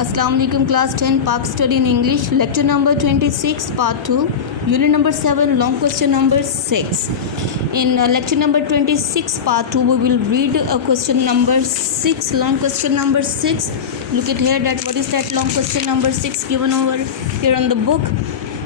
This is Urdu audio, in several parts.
Assalamu alaikum class 10 Pak study in English lecture number 26 part 2 unit number 7 long question number 6. In lecture number 26 part 2 we will read question number 6, long question number 6. Look at here, that what is that long question number 6 given over here on the book.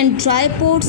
and dry ports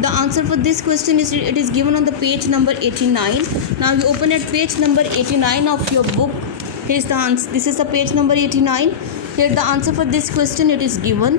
The answer for this question is it is given on the page number 89. Now you open at page number 89 of your book. Here is the answer. This is the page number 89. Here the answer for this question it is given.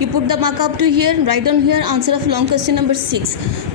You put the mark up to here, write down here answer of long question number 6.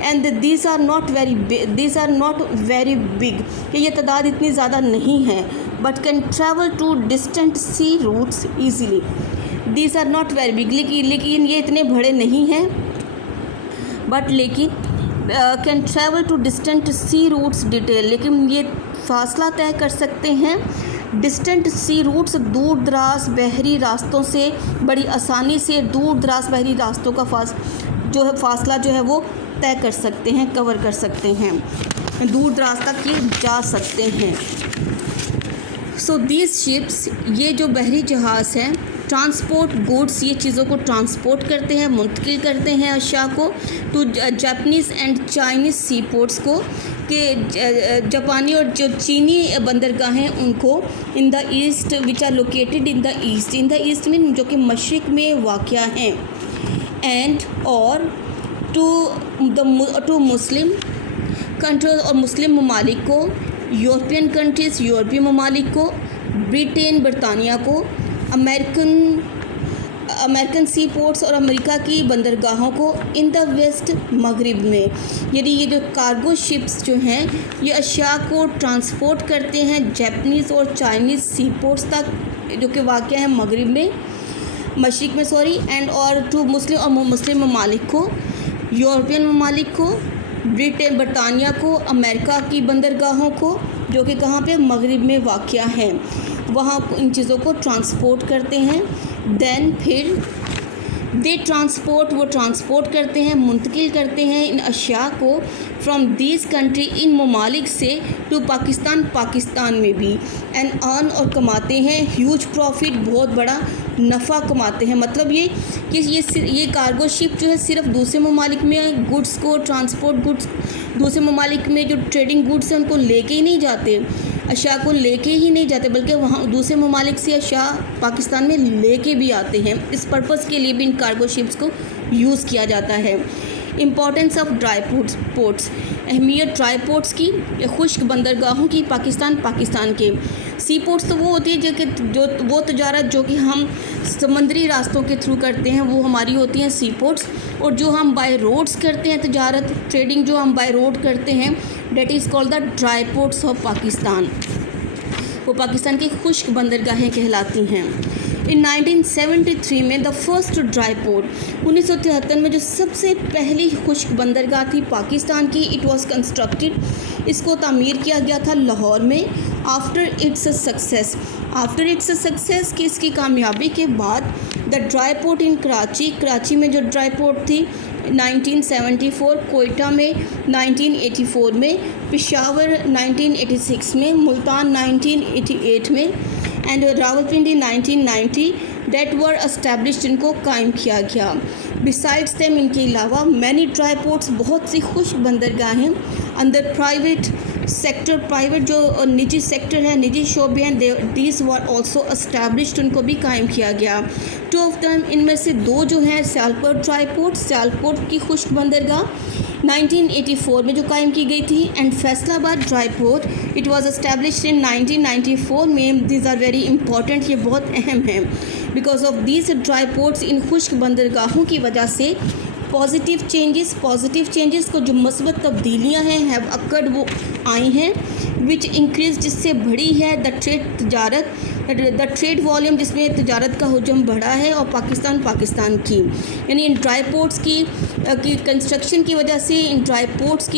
And these are not very big, کہ یہ تعداد اتنی زیادہ نہیں ہے, but can travel to distant sea routes easily. These are not very big, لیکن یہ اتنے بڑے نہیں ہیں, بٹ لیکن can travel to distant sea routes detail, لیکن یہ فاصلہ طے کر سکتے ہیں ڈسٹینٹ سی روٹس, دور دراز بحری راستوں سے بڑی آسانی سے دور دراز بحری راستوں کا فاصلہ جو ہے وہ طے کر سکتے ہیں, کور کر سکتے ہیں, دور دراز تک یہ جا سکتے ہیں. سو دیز شپس, یہ جو بحری جہاز ہیں, ٹرانسپورٹ گوڈس, یہ چیزوں کو ٹرانسپورٹ کرتے ہیں, منتقل کرتے ہیں اشیاء کو, to Japanese and Chinese sea ports کو, کہ جاپانی اور جو چینی بندرگاہیں ان کو in the east which are located in the east میں, جو کہ مشرق میں واقع ہیں, اینڈ اور ٹو مسلم کنٹریز, اور مسلم ممالک کو, یورپین کنٹریز, یورپی ممالک کو, برطانیہ کو, امریکن سی پورٹس اور امریکہ کی بندرگاہوں کو, ان دا ویسٹ مغرب میں. یعنی یہ جو کارگو شپس جو ہیں یہ اشیاء کو ٹرانسپورٹ کرتے ہیں جاپنیز اور چائنیز سی پورٹس تک, جو کہ واقع ہیں مغرب میں, مشرق میں اینڈ اور ٹو مسلم ممالک کو, یورپین ممالک کو, برطانیہ کو, امریکہ کی بندرگاہوں کو, جو کہ کہاں پہ مغرب میں واقع ہیں, وہاں ان چیزوں کو ٹرانسپورٹ کرتے ہیں. دین پھر وہ ٹرانسپورٹ کرتے ہیں, منتقل کرتے ہیں ان اشیاء کو فرام دیز کنٹری, ان ممالک سے, ٹو پاکستان میں بھی, اینڈ ارن, اور کماتے ہیں ہیوج پروفٹ, بہت بڑا نفع کماتے ہیں. مطلب یہ کہ یہ کارگو شپ جو ہے صرف دوسرے ممالک میں گڈس کو ٹرانسپورٹ, گڈس دوسرے ممالک میں جو ٹریڈنگ گڈس ہیں ان کو لے کے ہی نہیں جاتے, اشیاء کو لے کے ہی نہیں جاتے, بلکہ وہاں دوسرے ممالک سے اشیاء پاکستان میں لے کے بھی آتے ہیں. اس پرپس کے لیے بھی ان کارگو شپس کو یوز کیا جاتا ہے. امپورٹنس آف ڈرائی پورٹس, اہمیت ڈرائی پورٹس کی, خشک بندرگاہوں کی, پاکستان کے. سی پورٹس تو وہ ہوتی ہے جو وہ تجارت جو کہ ہم سمندری راستوں کے تھرو کرتے ہیں, وہ ہماری ہوتی ہیں سی پورٹس, اور جو ہم بائی روڈس کرتے ہیں تجارت, ٹریڈنگ جو ہم بائی روڈ کرتے ہیں, that is called the dry ports of Pakistan. وہ پاکستان کی خشک بندرگاہیں کہلاتی ہیں. ان 1973 میں دا فرسٹ ڈرائی پورٹ, 1973 میں جو سب سے پہلی خشک بندرگاہ تھی پاکستان کی, اٹ واز کنسٹرکٹڈ, اس کو تعمیر کیا گیا تھا لاہور میں. آفٹر اٹس سکسیس کی اس کی کامیابی کے بعد, دا ڈرائی پورٹ ان کراچی میں جو ڈرائی پورٹ تھی 1974, کوئٹہ میں 1984 میں, پشاور 1986 میں, ملتان 1988 میں, and Rawalpindi 1990 that were established, ان کو قائم کیا گیا. بسائڈس دیم, ان کے علاوہ مینی ڈرائی پورٹس, بہت سی خشک بندرگاہیں اندر پرائیویٹ سیکٹر, پرائیویٹ جو نجی سیکٹر ہے, نجی شعبے ہیں, دیز ور آلسو اسٹیبلشڈ, ان کو بھی قائم کیا گیا. 2 آف دم, ان میں سے 2 جو ہیں سیالکوٹ ڈرائی پورٹ, سیالکوٹ کی خشک بندرگاہ 1984 میں جو قائم کی گئی تھی, اینڈ فیصل آباد dry port, it was established in 1994 میں. دیز آر ویری امپورٹنٹ, یہ بہت اہم ہیں, because of these dry ports, ان خشک بندرگاہوں کی وجہ سے پازیٹیو چینجز کو, جو مثبت تبدیلیاں ہیں ہیو اکرڈ, وہ آئی ہیں, وچ انکریز, جس سے بڑھی ہے دا ٹریڈ والیوم, جس میں تجارت کا حجم بڑھا ہے, اور پاکستان کی. یعنی ان ڈرائی پورٹس کی کنسٹرکشن کی وجہ سے, ان ڈرائی پورٹس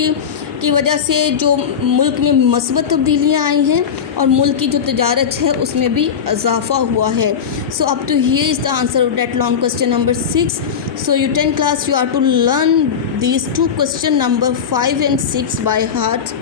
کی وجہ سے جو ملک میں مثبت تبدیلیاں آئی ہیں, اور ملک کی جو تجارت ہے اس میں بھی اضافہ ہوا ہے. So up to here is the answer of that long question number 6. So you 10 class, you are to learn these 2 question number 5 and 6 by heart.